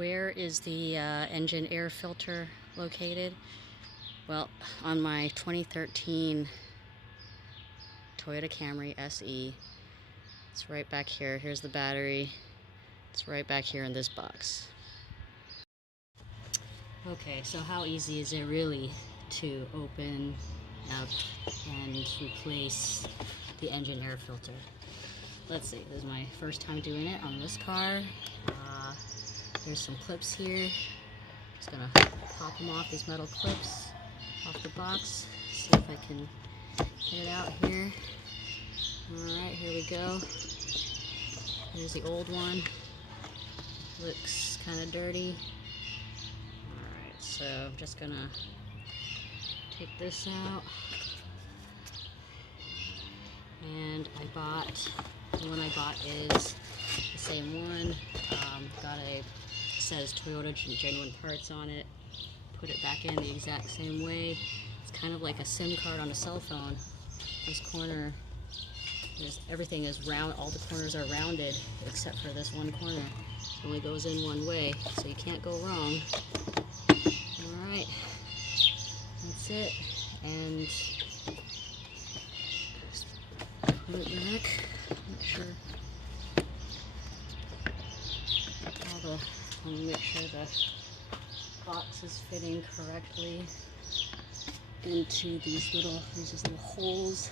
Where is the engine air filter located? Well, on my 2013 Toyota Camry SE, it's right back here. Here's the battery. It's right back here in this box. Okay, so how easy is it really to open up and replace the engine air filter? Let's see, this is my first time doing it on this car. There's some clips here. Just gonna pop them off, these metal clips off the box. See if I can get it out here. Alright, here we go. Here's the old one. Looks kind of dirty. Alright, so I'm just gonna take this out. And the one I bought is the same one. Got a, says Toyota Genuine Parts on it. Put it back in the exact same way. It's kind of like a SIM card on a cell phone. This corner, everything is round, all the corners are rounded except for this one corner. It only goes in one way, so you can't go wrong. Alright, that's it. And put it back. Make sure I want to make sure the box is fitting correctly into these little holes.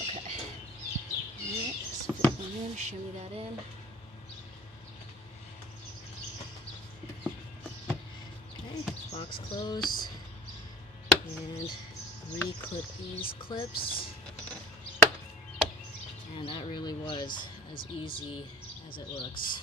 Okay. Alright, just fit one in, shimmy that in. Okay, box closed. And re-clip these clips. And that really was as easy as it looks.